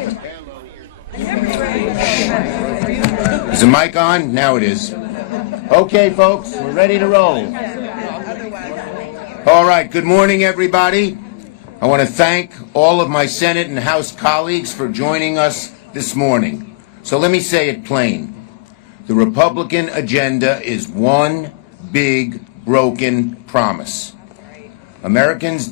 Is the mic on? Now it is. Okay, folks, we're ready to roll. All right, good morning, everybody. I want to thank all of my Senate and House colleagues for joining us this morning. So let me say it plain. The Republican agenda is one big broken promise. Americans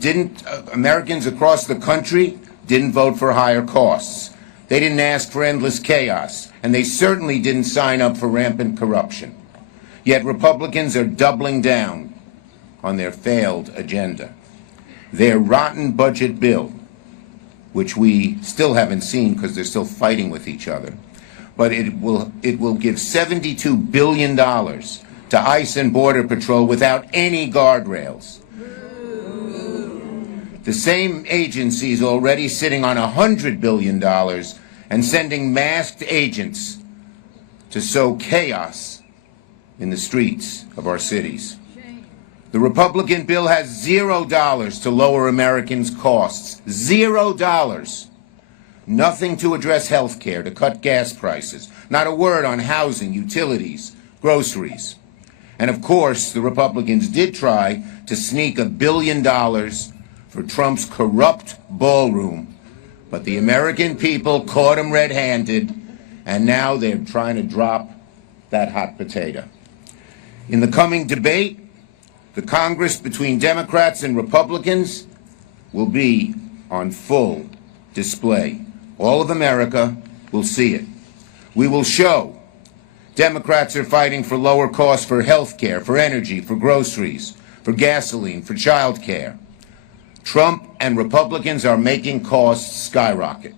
across the country didn't vote for higher costs. They didn't ask for endless chaos, and they certainly didn't sign up for rampant corruption. Yet Republicans are doubling down on their failed agenda. Their rotten budget bill, which we still haven't seen because they're still fighting with each other, but it will give $72 billion to ICE and Border Patrol without any guardrails. The same agencies already sitting on $100 billion and sending masked agents to sow chaos in the streets of our cities. The Republican bill has $0 to lower Americans' costs. $0. Nothing to address health care, to cut gas prices. Not a word on housing, utilities, groceries. And of course, the Republicans did try to sneak $1 billion for Trump's corrupt ballroom, but the American people caught him red-handed, and now they're trying to drop that hot potato. In the coming debate, the Congress between Democrats and Republicans will be on full display. All of America will see it. We will show Democrats are fighting for lower costs for health care, for energy, for groceries, for gasoline, for child care. Trump and Republicans are making costs skyrocket.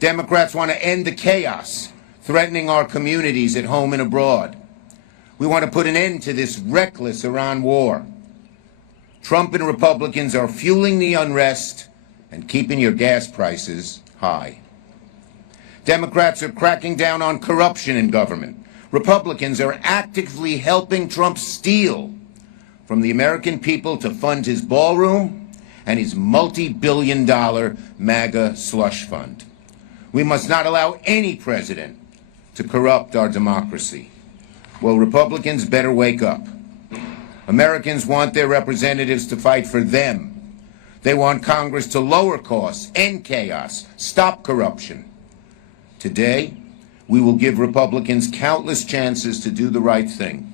Democrats want to end the chaos threatening our communities at home and abroad. We want to put an end to this reckless Iran war. Trump and Republicans are fueling the unrest and keeping your gas prices high. Democrats are cracking down on corruption in government. Republicans are actively helping Trump steal from the American people to fund his ballroom and his multi-billion-dollar MAGA slush fund. We must not allow any president to corrupt our democracy. Well, Republicans better wake up. Americans want their representatives to fight for them. They want Congress to lower costs, end chaos, stop corruption. Today, we will give Republicans countless chances to do the right thing,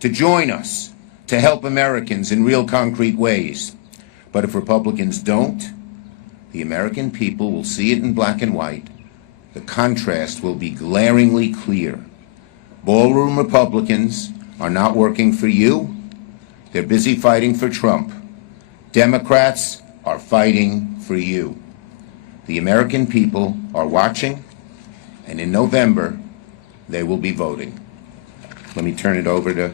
to join us, to help Americans in real concrete ways. But if Republicans don't, the American people will see it in black and white. The contrast will be glaringly clear. Ballroom Republicans are not working for you. They're busy fighting for Trump. Democrats are fighting for you. The American people are watching, and in November, they will be voting. Let me turn it over to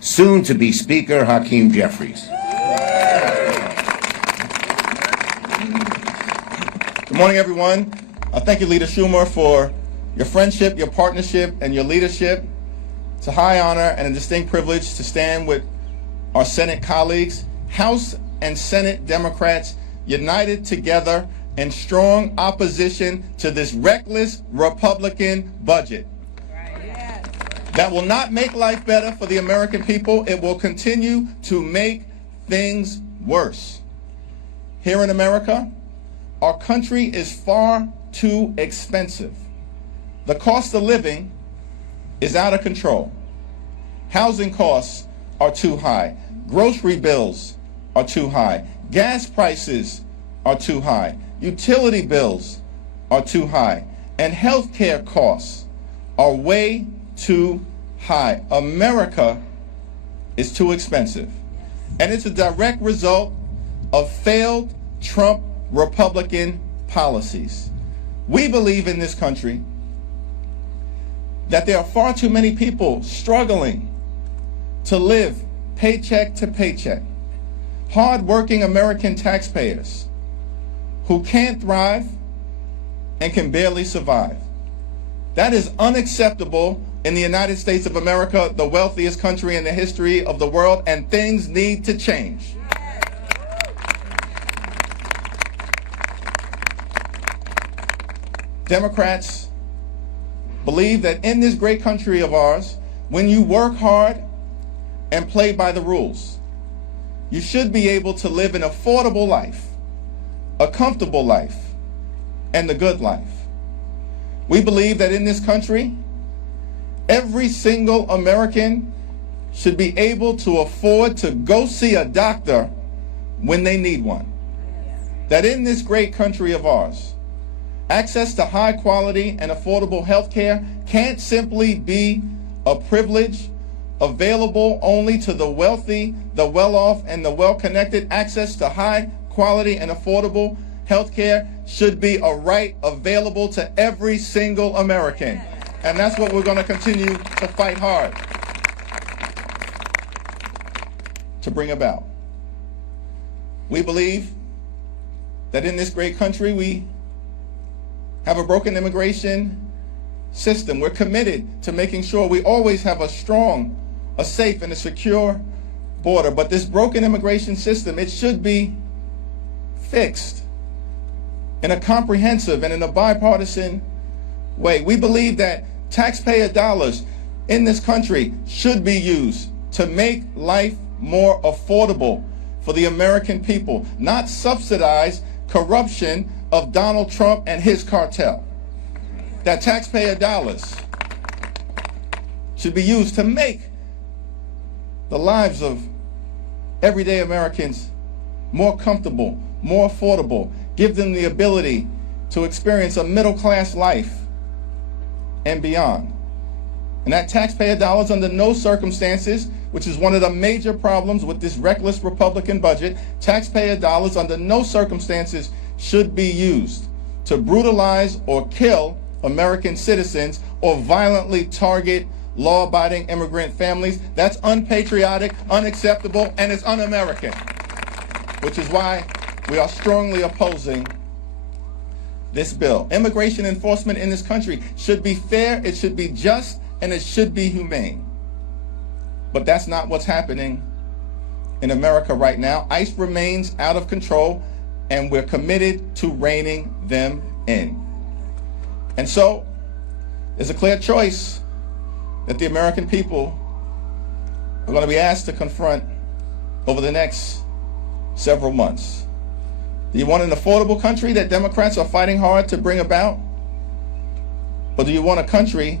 soon-to-be Speaker Hakeem Jeffries. Good morning, everyone. Thank you, Leader Schumer, for your friendship, your partnership, and your leadership. It's a high honor and a distinct privilege to stand with our Senate colleagues, House and Senate Democrats, united together in strong opposition to this reckless Republican budget. That will not make life better for the American people. It will continue to make things worse. Here in America, our country is far too expensive. The cost of living is out of control. Housing costs are too high. Grocery bills are too high. Gas prices are too high. Utility bills are too high. And health care costs are way too high. America is too expensive. And it's a direct result of failed Trump Republican policies. We believe in this country that there are far too many people struggling to live paycheck to paycheck. Hard-working American taxpayers who can't thrive and can barely survive. That is unacceptable in the United States of America, the wealthiest country in the history of the world, and things need to change. Democrats believe that in this great country of ours, when you work hard and play by the rules, you should be able to live an affordable life, a comfortable life, and the good life. We believe that in this country, every single American should be able to afford to go see a doctor when they need one. That in this great country of ours, access to high quality and affordable health care can't simply be a privilege available only to the wealthy, the well-off, and the well-connected. Access to high quality and affordable health care should be a right available to every single American. And that's what we're going to continue to fight hard to bring about. We believe that in this great country we have a broken immigration system. We're committed to making sure we always have a strong, a safe, and a secure border. But this broken immigration system, it should be fixed in a comprehensive and in a bipartisan way. We believe that taxpayer dollars in this country should be used to make life more affordable for the American people, not subsidize corruption of Donald Trump and his cartel. That taxpayer dollars should be used to make the lives of everyday Americans more comfortable, more affordable, give them the ability to experience a middle-class life and beyond. And that taxpayer dollars under no circumstances, which is one of the major problems with this reckless Republican budget, taxpayer dollars under no circumstances should be used to brutalize or kill American citizens or violently target law-abiding immigrant families. That's unpatriotic, unacceptable, and it's un-American, which is why we are strongly opposing this bill. Immigration enforcement in this country should be fair, it should be just, and it should be humane. But that's not what's happening in America right now. ICE remains out of control, and we're committed to reining them in. And so, there's a clear choice that the American people are going to be asked to confront over the next several months. Do you want an affordable country that Democrats are fighting hard to bring about? Or do you want a country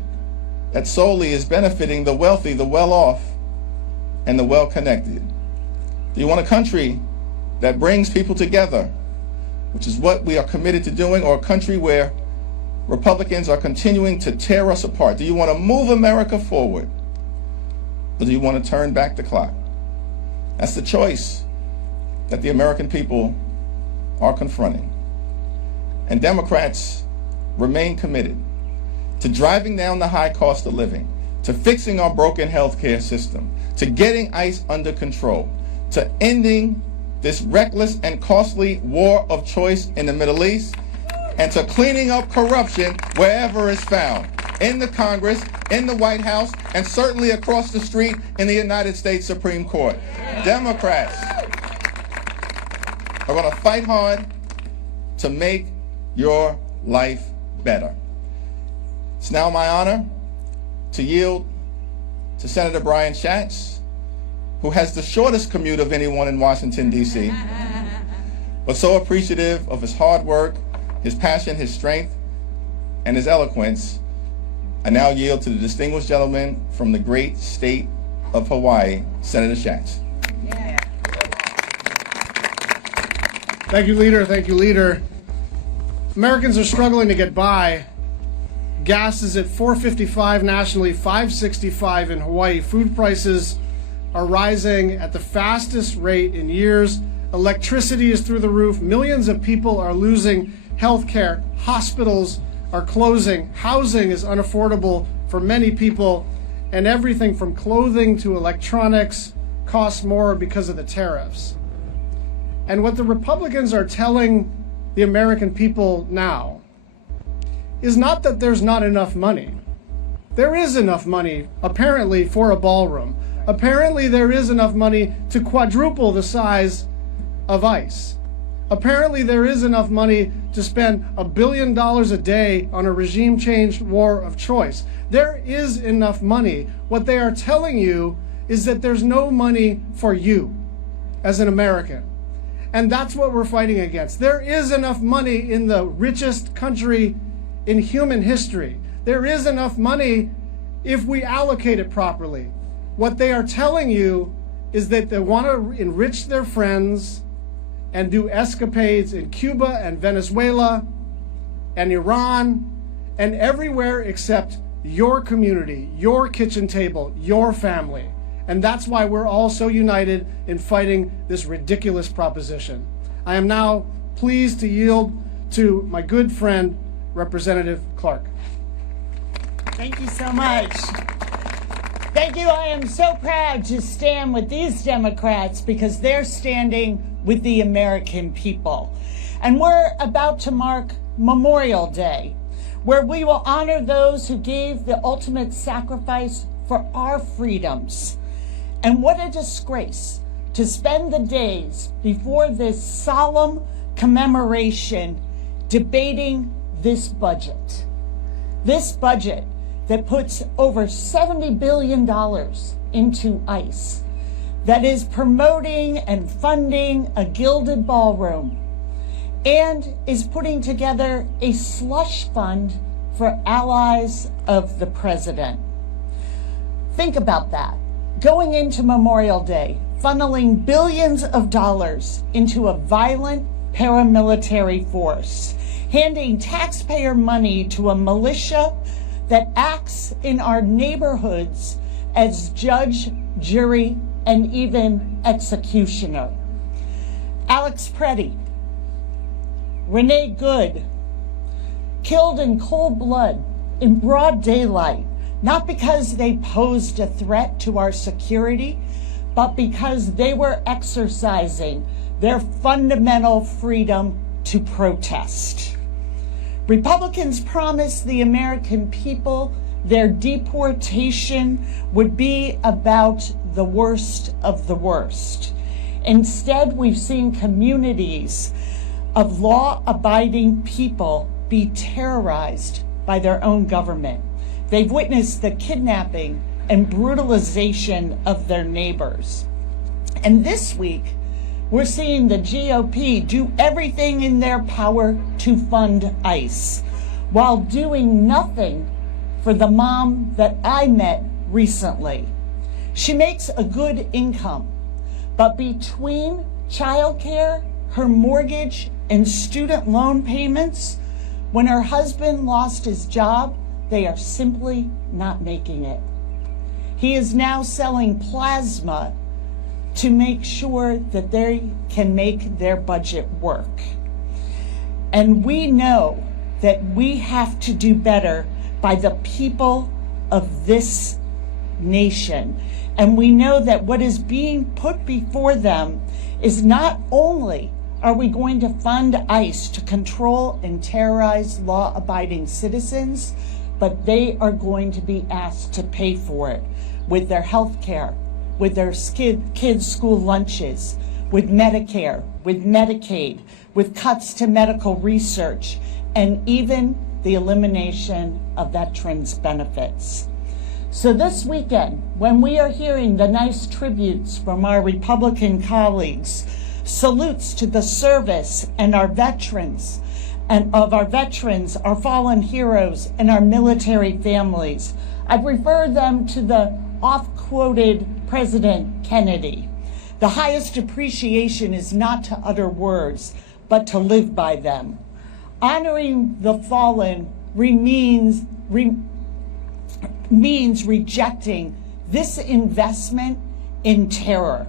that solely is benefiting the wealthy, the well-off, and the well-connected? Do you want a country that brings people together, which is what we are committed to doing, or a country where Republicans are continuing to tear us apart? Do you want to move America forward, or do you want to turn back the clock? That's the choice that the American people are confronting. And Democrats remain committed to driving down the high cost of living, to fixing our broken health care system, to getting ICE under control, to ending this reckless and costly war of choice in the Middle East, and to cleaning up corruption wherever it's found, in the Congress, in the White House, and certainly across the street in the United States Supreme Court. Democrats are going to fight hard to make your life better. It's now my honor to yield to Senator Brian Schatz, who has the shortest commute of anyone in Washington, D.C., but so appreciative of his hard work, his passion, his strength, and his eloquence. I now yield to the distinguished gentleman from the great state of Hawaii, Senator Schatz. Thank you, Leader. Thank you, Leader. Americans are struggling to get by. Gas is at $4.55 nationally, $5.65 in Hawaii. Food prices are rising at the fastest rate in years. Electricity is through the roof. Millions of people are losing health care. Hospitals are closing. Housing is unaffordable for many people. And everything from clothing to electronics costs more because of the tariffs. And what the Republicans are telling the American people now is not that there's not enough money. There is enough money, apparently, for a ballroom. Apparently, there is enough money to quadruple the size of ICE. Apparently there is enough money to spend $1 billion a day on a regime change war of choice. There is enough money. What they are telling you is that there's no money for you as an American. And that's what we're fighting against. There is enough money in the richest country in human history. There is enough money if we allocate it properly. What they are telling you is that they want to enrich their friends and do escapades in Cuba and Venezuela and Iran and everywhere except your community, your kitchen table, your family. And that's why we're all so united in fighting this ridiculous proposition. I am now pleased to yield to my good friend, Representative Clark. Thank you so much. Thank you. I am so proud to stand with these Democrats because they're standing with the American people. And we're about to mark Memorial Day, where we will honor those who gave the ultimate sacrifice for our freedoms. And what a disgrace to spend the days before this solemn commemoration debating this budget. This budget that puts over $70 billion into ICE, that is promoting and funding a gilded ballroom, and is putting together a slush fund for allies of the president. Think about that. Going into Memorial Day, funneling billions of dollars into a violent paramilitary force, handing taxpayer money to a militia that acts in our neighborhoods as judge, jury, and even executioner. Alex Preddy, Renee Good, killed in cold blood in broad daylight, not because they posed a threat to our security, but because they were exercising their fundamental freedom to protest. Republicans promised the American people their deportation would be about the worst of the worst. Instead, we've seen communities of law-abiding people be terrorized by their own government. They've witnessed the kidnapping and brutalization of their neighbors. And this week, we're seeing the GOP do everything in their power to fund ICE, while doing nothing for the mom that I met recently. She makes a good income, but between childcare, her mortgage, and student loan payments, when her husband lost his job, they are simply not making it. He is now selling plasma to make sure that they can make their budget work. And we know that we have to do better by the people of this nation. And we know that what is being put before them is not only are we going to fund ICE to control and terrorize law-abiding citizens, but they are going to be asked to pay for it with their health care, with their kids' school lunches, with Medicare, with Medicaid, with cuts to medical research, and even the elimination of veterans' benefits. So this weekend, when we are hearing the nice tributes from our Republican colleagues, salutes to the service and our veterans, and of our veterans, our fallen heroes, and our military families, I'd refer them to the oft-quoted President Kennedy. The highest appreciation is not to utter words, but to live by them. Honoring the fallen means rejecting this investment in terror.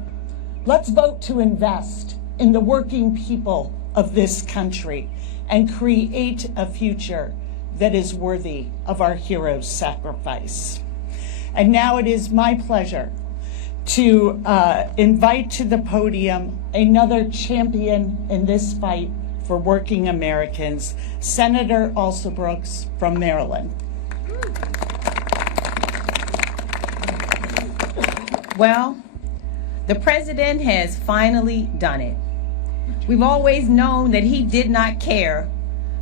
Let's vote to invest in the working people of this country and create a future that is worthy of our heroes' sacrifice. And now it is my pleasure to invite to the podium another champion in this fight for working Americans, Senator Alsobrooks from Maryland. Well, the president has finally done it. We've always known that he did not care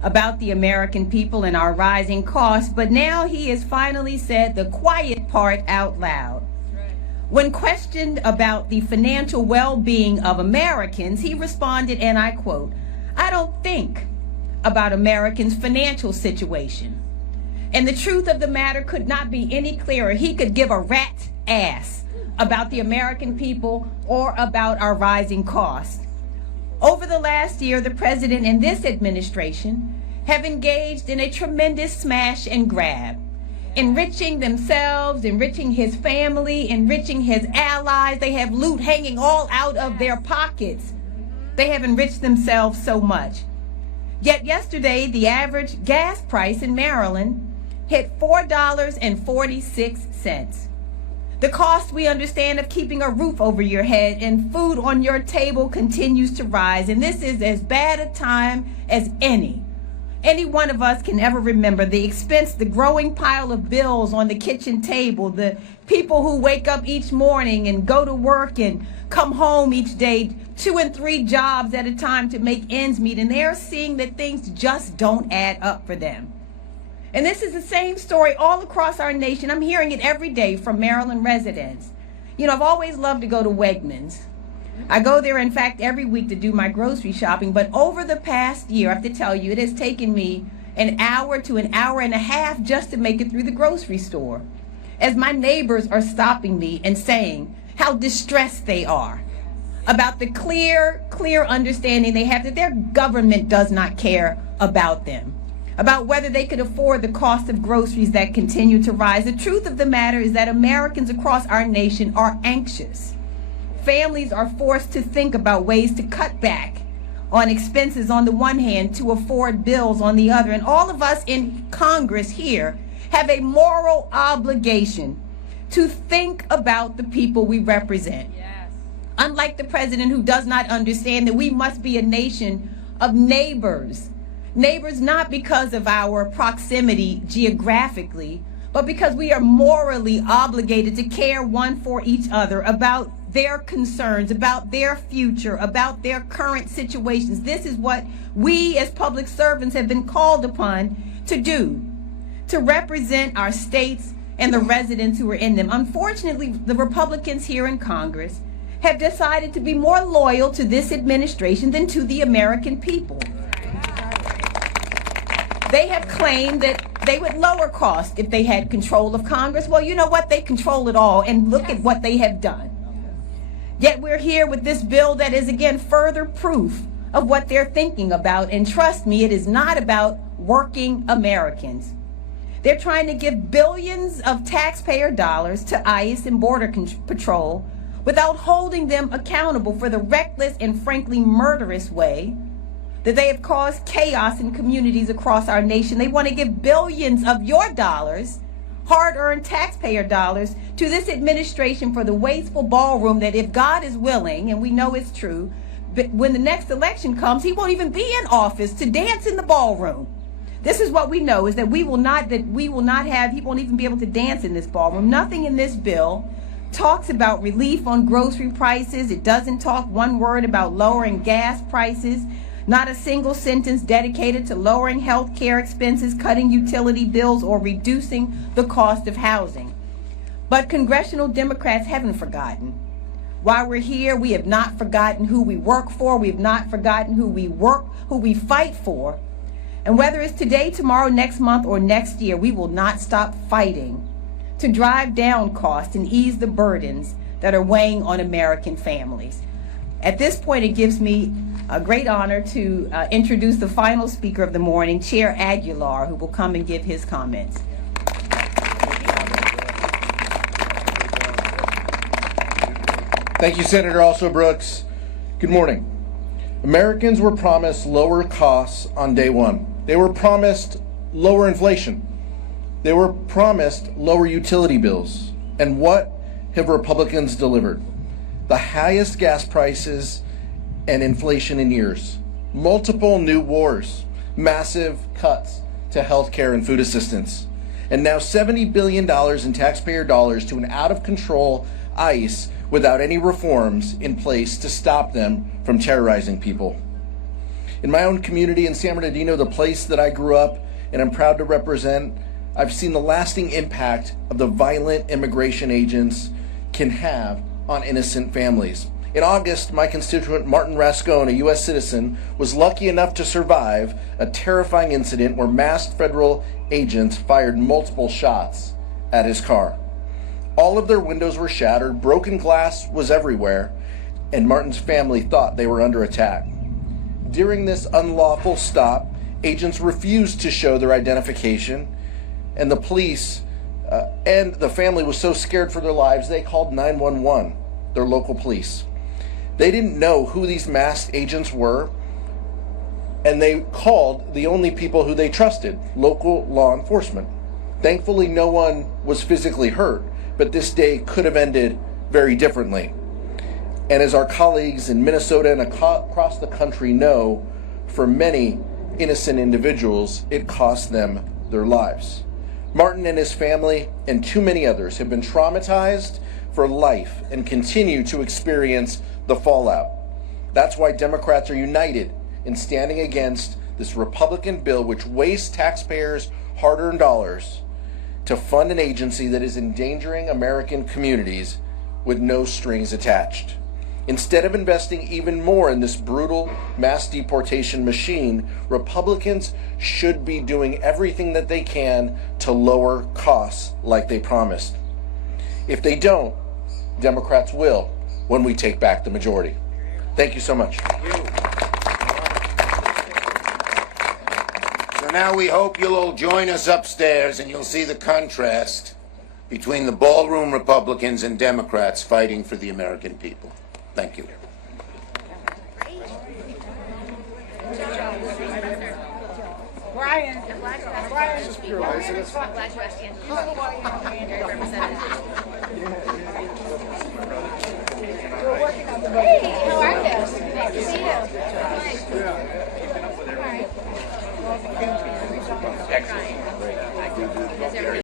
about the American people and our rising costs, but now he has finally said the quiet part out loud. When questioned about the financial well-being of Americans, he responded, and I quote, "I don't think about Americans' financial situation." And the truth of the matter could not be any clearer. He could give a rat's ass about the American people or about our rising costs. Over the last year, the president and this administration have engaged in a tremendous smash and grab, enriching themselves, enriching his family, enriching his allies. They have loot hanging all out of their pockets. They have enriched themselves so much. Yet yesterday, the average gas price in Maryland hit $4.46. The cost, we understand, of keeping a roof over your head and food on your table continues to rise. And this is as bad a time as any one of us can ever remember. The expense, the growing pile of bills on the kitchen table, the people who wake up each morning and go to work and come home each day, 2 and 3 jobs at a time to make ends meet, and they're seeing that things just don't add up for them. And this is the same story all across our nation. I'm hearing it every day from Maryland residents. You know, I've always loved to go to Wegmans. I go there, in fact, every week to do my grocery shopping, but over the past year, I have to tell you, it has taken me an hour to an hour and a half just to make it through the grocery store, as my neighbors are stopping me and saying how distressed they are about the clear understanding they have that their government does not care about them, about whether they could afford the cost of groceries that continue to rise. The truth of the matter is that Americans across our nation are anxious. Families are forced to think about ways to cut back on expenses on the one hand to afford bills on the other. And all of us in Congress here have a moral obligation to think about the people we represent. Yes. Unlike the president, who does not understand that we must be a nation of neighbors. Neighbors not because of our proximity geographically, but because we are morally obligated to care one for each other about their concerns, about their future, about their current situations. This is what we as public servants have been called upon to do, to represent our states and the residents who are in them. Unfortunately, the Republicans here in Congress have decided to be more loyal to this administration than to the American people. They have claimed that they would lower costs if they had control of Congress. Well, you know what? They control it all, and look at what they have done. Yet we're here with this bill that is, again, further proof of what they're thinking about. And trust me, it is not about working Americans. They're trying to give billions of taxpayer dollars to ICE and Border Patrol without holding them accountable for the reckless and frankly murderous way that they have caused chaos in communities across our nation. They want to give billions of your dollars, hard-earned taxpayer dollars, to this administration for the wasteful ballroom that, if God is willing, and we know it's true, but when the next election comes, he won't even be in office to dance in the ballroom. This is what we know, is that he won't even be able to dance in this ballroom. Nothing in this bill talks about relief on grocery prices. It doesn't talk one word about lowering gas prices. Not a single sentence dedicated to lowering health care expenses, cutting utility bills, or reducing the cost of housing. But congressional Democrats haven't forgotten. While we're here, we have not forgotten who we work for. We have not forgotten who we fight for. And whether it's today, tomorrow, next month, or next year, we will not stop fighting to drive down costs and ease the burdens that are weighing on American families. At this point, it gives me a great honor to introduce the final speaker of the morning, Chair Aguilar, who will come and give his comments. Thank you, Senator Alsobrooks. Good morning. Americans were promised lower costs on day one. They were promised lower inflation. They were promised lower utility bills. And what have Republicans delivered? The highest gas prices and inflation in years, multiple new wars, massive cuts to health care and food assistance, and now $70 billion in taxpayer dollars to an out-of-control ICE without any reforms in place to stop them from terrorizing people. In my own community in San Bernardino, the place that I grew up and I'm proud to represent, I've seen the lasting impact of the violent immigration agents can have on innocent families. In August, my constituent Martin Rascone, a U.S. citizen, was lucky enough to survive a terrifying incident where masked federal agents fired multiple shots at his car. All of their windows were shattered, broken glass was everywhere, and Martin's family thought they were under attack. During this unlawful stop, agents refused to show their identification, and the police and the family was so scared for their lives, they called 911, their local police. They didn't know who these masked agents were, and they called the only people who they trusted, local law enforcement. Thankfully, no one was physically hurt, but this day could have ended very differently. And as our colleagues in Minnesota and across the country know, for many innocent individuals, it cost them their lives. Martin and his family and too many others have been traumatized for life and continue to experience the fallout. That's why Democrats are united in standing against this Republican bill which wastes taxpayers' hard-earned dollars to fund an agency that is endangering American communities with no strings attached. Instead of investing even more in this brutal mass deportation machine, Republicans should be doing everything that they can to lower costs like they promised. If they don't, Democrats will when we take back the majority. Thank you so much. So now we hope you'll all join us upstairs and you'll see the contrast between the ballroom Republicans and Democrats fighting for the American people. Thank you. Brian. Black West End. Very representative.